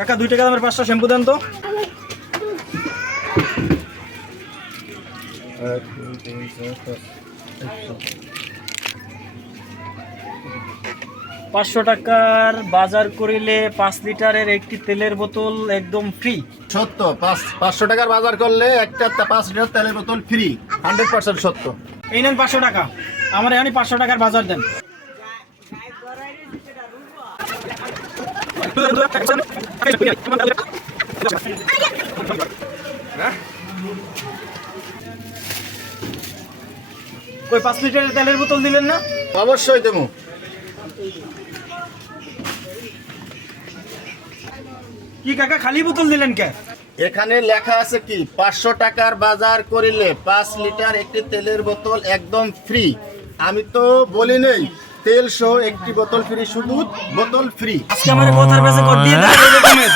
কাকা 2 টাকা দামের 5টা শ্যাম্পু দেন তো। 500 টাকার বাজার করিলে 5 লিটারের একটি তেলের বোতল একদম ফ্রি। সত্য। 500 টাকার বাজার করলে একটা 5 লিটার তেলের বোতল ফ্রি, 100% সত্য। এই নেন 500 টাকা, আমার এখানে 500 টাকার বাজার দেন। কই 5 লিটারের তেলের বোতল দিলেন না? অবশ্যই দেবো। কি কাকা খালি বোতল দিলেন কে? এখানে লেখা আছে কি 500 টাকার বাজার করিলে 5 লিটার একটি তেলের বোতল একদম ফ্রি। আমি তো বলি নেই তেল সহ একটি বোতল ফ্রি, শুধু বোতল ফ্রি। আজকে আমার কথার কাছে কর দিয়ে দেন এই রকমের।